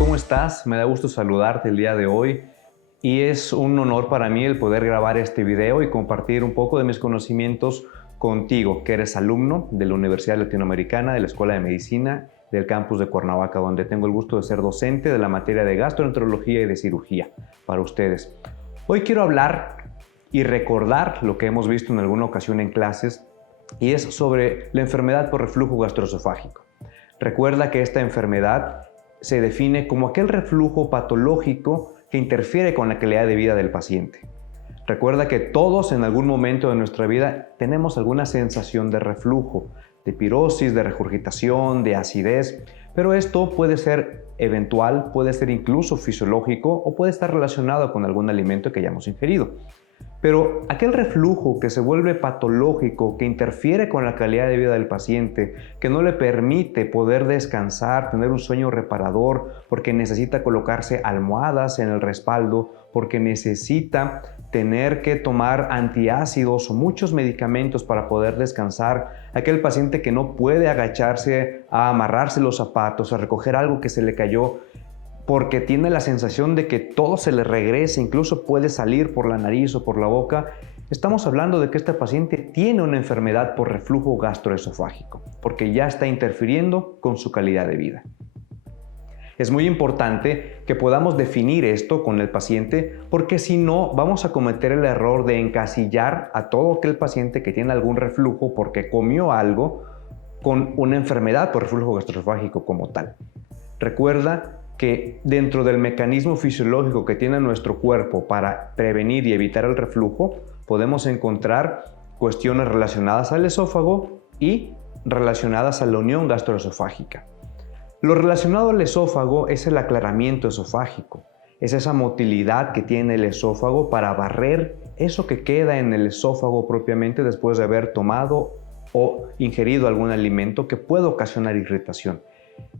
¿cómo estás? Me da gusto saludarte el día de hoy y es un honor para mí el poder grabar este video y compartir un poco de mis conocimientos contigo, que eres alumno de la Universidad Latinoamericana de la Escuela de Medicina del campus de Cuernavaca, donde tengo el gusto de ser docente de la materia de gastroenterología y de cirugía para ustedes. Hoy quiero hablar y recordar lo que hemos visto en alguna ocasión en clases, y es sobre la enfermedad por reflujo gastroesofágico. Recuerda que esta enfermedad se define como aquel reflujo patológico que interfiere con la calidad de vida del paciente. Recuerda que todos en algún momento de nuestra vida tenemos alguna sensación de reflujo, de pirosis, de regurgitación, de acidez, pero esto puede ser eventual, puede ser incluso fisiológico o puede estar relacionado con algún alimento que hayamos ingerido. Pero aquel reflujo que se vuelve patológico, que interfiere con la calidad de vida del paciente, que no le permite poder descansar, tener un sueño reparador, porque necesita colocarse almohadas en el respaldo, porque necesita tener que tomar antiácidos o muchos medicamentos para poder descansar, aquel paciente que no puede agacharse a amarrarse los zapatos, a recoger algo que se le cayó, porque tiene la sensación de que todo se le regresa, incluso puede salir por la nariz o por la boca. Estamos hablando de que este paciente tiene una enfermedad por reflujo gastroesofágico, porque ya está interfiriendo con su calidad de vida. Es muy importante que podamos definir esto con el paciente, porque si no, vamos a cometer el error de encasillar a todo aquel paciente que tiene algún reflujo porque comió algo con una enfermedad por reflujo gastroesofágico como tal. Recuerda que dentro del mecanismo fisiológico que tiene nuestro cuerpo para prevenir y evitar el reflujo, podemos encontrar cuestiones relacionadas al esófago y relacionadas a la unión gastroesofágica. Lo relacionado al esófago es el aclaramiento esofágico, es esa motilidad que tiene el esófago para barrer eso que queda en el esófago propiamente después de haber tomado o ingerido algún alimento que puede ocasionar irritación.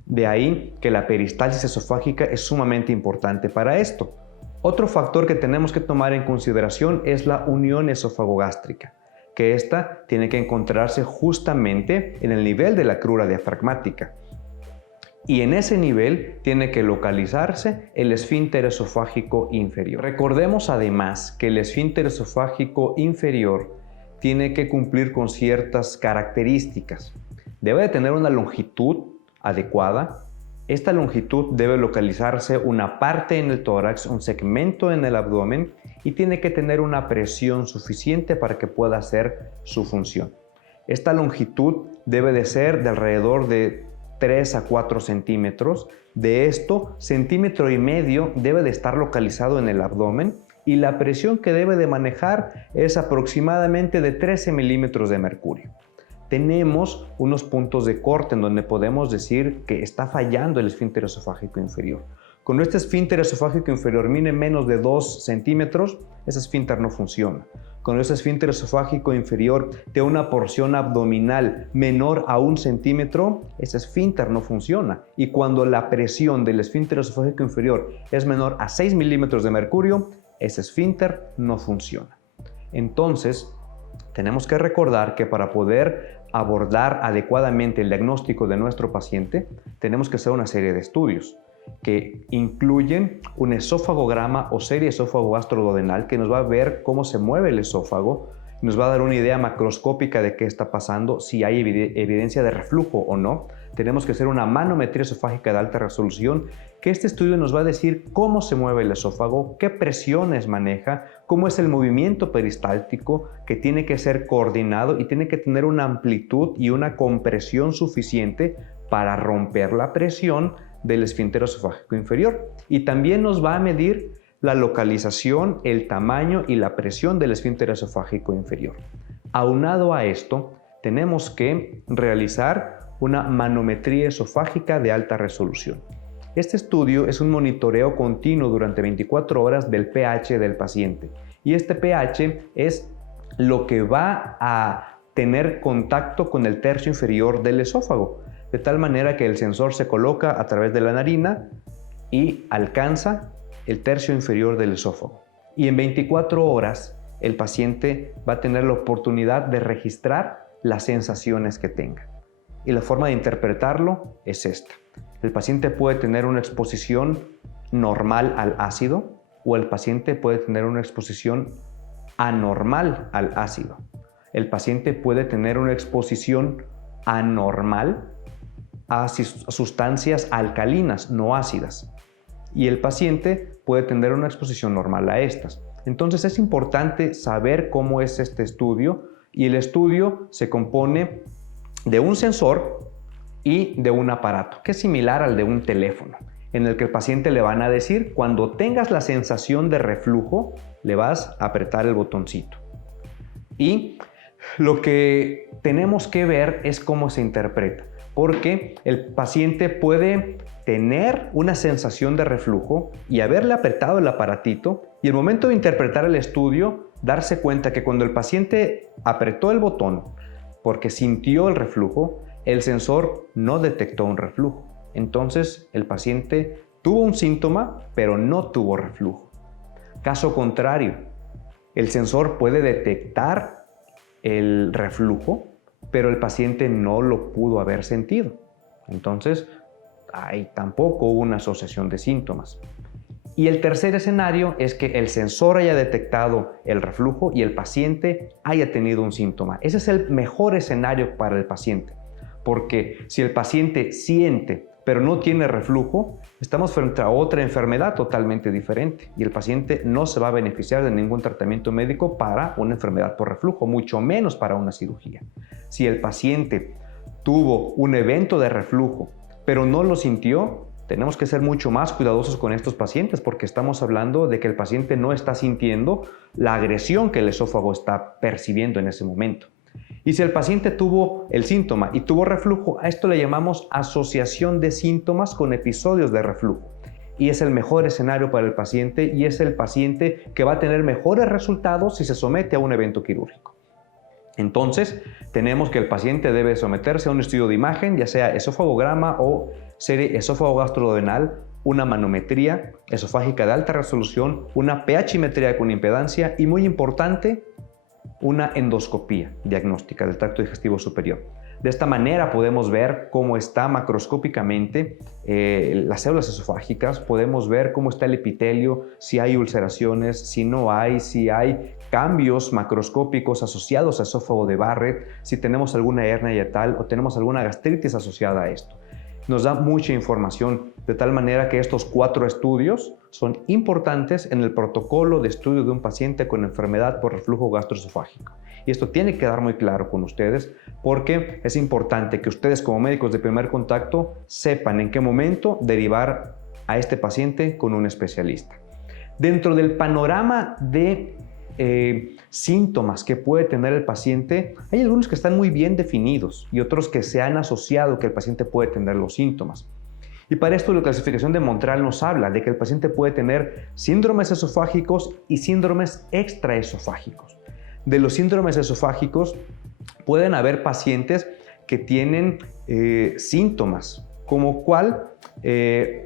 De ahí que la peristalsis esofágica es sumamente importante para esto. Otro factor que tenemos que tomar en consideración es la unión esófago-gástrica, que esta tiene que encontrarse justamente en el nivel de la crura diafragmática. Y en ese nivel tiene que localizarse el esfínter esofágico inferior. Recordemos además que el esfínter esofágico inferior tiene que cumplir con ciertas características. Debe de tener una longitud adecuada. Esta longitud debe localizarse una parte en el tórax, un segmento en el abdomen, y tiene que tener una presión suficiente para que pueda hacer su función. Esta longitud debe de ser de alrededor de 3 a 4 centímetros. De esto, 1,5 centímetros debe de estar localizado en el abdomen, y la presión que debe de manejar es aproximadamente de 13 milímetros de mercurio. Tenemos unos puntos de corte en donde podemos decir que está fallando el esfínter esofágico inferior. Cuando este esfínter esofágico inferior mide menos de 2 centímetros, ese esfínter no funciona. Cuando ese esfínter esofágico inferior tiene una porción abdominal menor a 1 centímetro, ese esfínter no funciona. Y cuando la presión del esfínter esofágico inferior es menor a 6 milímetros de mercurio, ese esfínter no funciona. Entonces, tenemos que recordar que para poder abordar adecuadamente el diagnóstico de nuestro paciente, tenemos que hacer una serie de estudios que incluyen un esofagograma o serie esófago-gastroduodenal que nos va a ver cómo se mueve el esófago, nos va a dar una idea macroscópica de qué está pasando, si hay evidencia de reflujo o no. Tenemos que hacer una manometría esofágica de alta resolución, que este estudio nos va a decir cómo se mueve el esófago, qué presiones maneja, cómo es el movimiento peristáltico, que tiene que ser coordinado y tiene que tener una amplitud y una compresión suficiente para romper la presión del esfínter esofágico inferior. Y también nos va a medir la localización, el tamaño y la presión del esfínter esofágico inferior. Aunado a esto, tenemos que realizar una manometría esofágica de alta resolución. Este estudio es un monitoreo continuo durante 24 horas del pH del paciente, y este pH es lo que va a tener contacto con el tercio inferior del esófago, de tal manera que el sensor se coloca a través de la narina y alcanza el tercio inferior del esófago. Y en 24 horas el paciente va a tener la oportunidad de registrar las sensaciones que tenga. Y la forma de interpretarlo es esta. El paciente puede tener una exposición normal al ácido o el paciente puede tener una exposición anormal al ácido. El paciente puede tener una exposición anormal a sustancias alcalinas, no ácidas. Y el paciente puede tener una exposición normal a estas. Entonces es importante saber cómo es este estudio, y el estudio se compone de un sensor y de un aparato, que es similar al de un teléfono, en el que el paciente le van a decir, cuando tengas la sensación de reflujo, le vas a apretar el botoncito. Y lo que tenemos que ver es cómo se interpreta, porque el paciente puede tener una sensación de reflujo y haberle apretado el aparatito, y al momento de interpretar el estudio, darse cuenta que cuando el paciente apretó el botón porque sintió el reflujo, el sensor no detectó un reflujo. Entonces el paciente tuvo un síntoma, pero no tuvo reflujo. Caso contrario, el sensor puede detectar el reflujo, pero el paciente no lo pudo haber sentido. Entonces, ahí tampoco hubo una asociación de síntomas. Y el tercer escenario es que el sensor haya detectado el reflujo y el paciente haya tenido un síntoma. Ese es el mejor escenario para el paciente, porque si el paciente siente pero no tiene reflujo, estamos frente a otra enfermedad totalmente diferente y el paciente no se va a beneficiar de ningún tratamiento médico para una enfermedad por reflujo, mucho menos para una cirugía. Si el paciente tuvo un evento de reflujo pero no lo sintió, tenemos que ser mucho más cuidadosos con estos pacientes, porque estamos hablando de que el paciente no está sintiendo la agresión que el esófago está percibiendo en ese momento. Y si el paciente tuvo el síntoma y tuvo reflujo, a esto le llamamos asociación de síntomas con episodios de reflujo. Y es el mejor escenario para el paciente y es el paciente que va a tener mejores resultados si se somete a un evento quirúrgico. Entonces, tenemos que el paciente debe someterse a un estudio de imagen, ya sea esofagograma o serie esófago-gastroduodenal, una manometría esofágica de alta resolución, una pH-metría con impedancia y, muy importante, una endoscopía diagnóstica del tracto digestivo superior. De esta manera podemos ver cómo está macroscópicamente las células esofágicas, podemos ver cómo está el epitelio, si hay ulceraciones, si no hay, si hay cambios macroscópicos asociados a esófago de Barrett, si tenemos alguna hernia hiatal o tenemos alguna gastritis asociada a esto. Nos da mucha información, de tal manera que estos 4 estudios son importantes en el protocolo de estudio de un paciente con enfermedad por reflujo gastroesofágico. Y esto tiene que quedar muy claro con ustedes, porque es importante que ustedes, como médicos de primer contacto, sepan en qué momento derivar a este paciente con un especialista. Dentro del panorama de síntomas que puede tener el paciente, hay algunos que están muy bien definidos y otros que se han asociado que el paciente puede tener los síntomas. Y para esto la clasificación de Montreal nos habla de que el paciente puede tener síndromes esofágicos y síndromes extraesofágicos. De los síndromes esofágicos pueden haber pacientes que tienen síntomas, como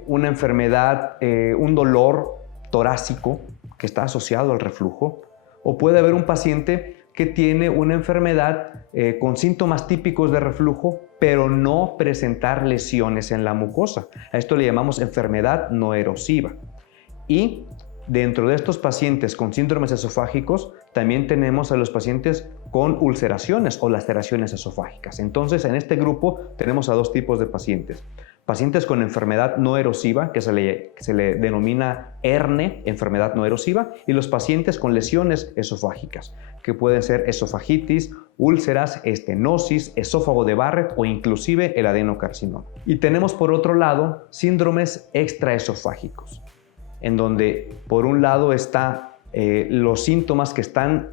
una enfermedad, un dolor torácico que está asociado al reflujo, o puede haber un paciente que tiene una enfermedad con síntomas típicos de reflujo, pero no presentar lesiones en la mucosa. A esto le llamamos enfermedad no erosiva. Y dentro de estos pacientes con síndromes esofágicos, también tenemos a los pacientes con ulceraciones o laceraciones esofágicas. Entonces, en este grupo tenemos a 2 tipos de pacientes. Pacientes con enfermedad no erosiva, que se le denomina ERNE, enfermedad no erosiva, y los pacientes con lesiones esofágicas, que pueden ser esofagitis, úlceras, estenosis, esófago de Barrett o inclusive el adenocarcinoma. Y tenemos por otro lado síndromes extraesofágicos, en donde por un lado están los síntomas que están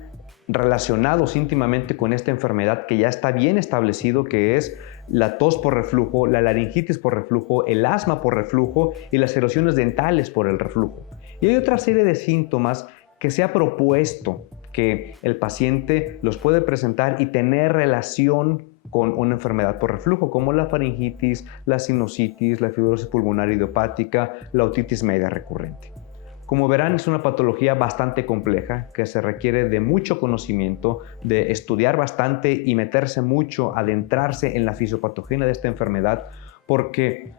relacionados íntimamente con esta enfermedad que ya está bien establecido, que es la tos por reflujo, la laringitis por reflujo, el asma por reflujo y las erosiones dentales por el reflujo. Y hay otra serie de síntomas que se ha propuesto que el paciente los puede presentar y tener relación con una enfermedad por reflujo, como la faringitis, la sinusitis, la fibrosis pulmonar idiopática, la otitis media recurrente. Como verán, es una patología bastante compleja que se requiere de mucho conocimiento, de estudiar bastante y meterse mucho, adentrarse en la fisiopatogenia de esta enfermedad, porque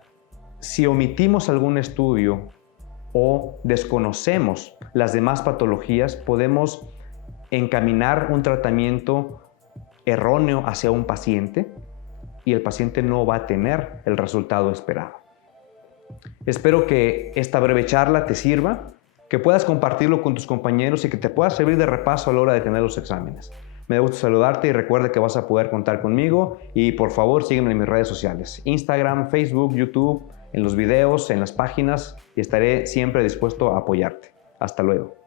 si omitimos algún estudio o desconocemos las demás patologías, podemos encaminar un tratamiento erróneo hacia un paciente y el paciente no va a tener el resultado esperado. Espero que esta breve charla te sirva, que puedas compartirlo con tus compañeros y que te pueda servir de repaso a la hora de tener los exámenes. Me da gusto saludarte y recuerda que vas a poder contar conmigo y por favor sígueme en mis redes sociales, Instagram, Facebook, YouTube, en los videos, en las páginas y estaré siempre dispuesto a apoyarte. Hasta luego.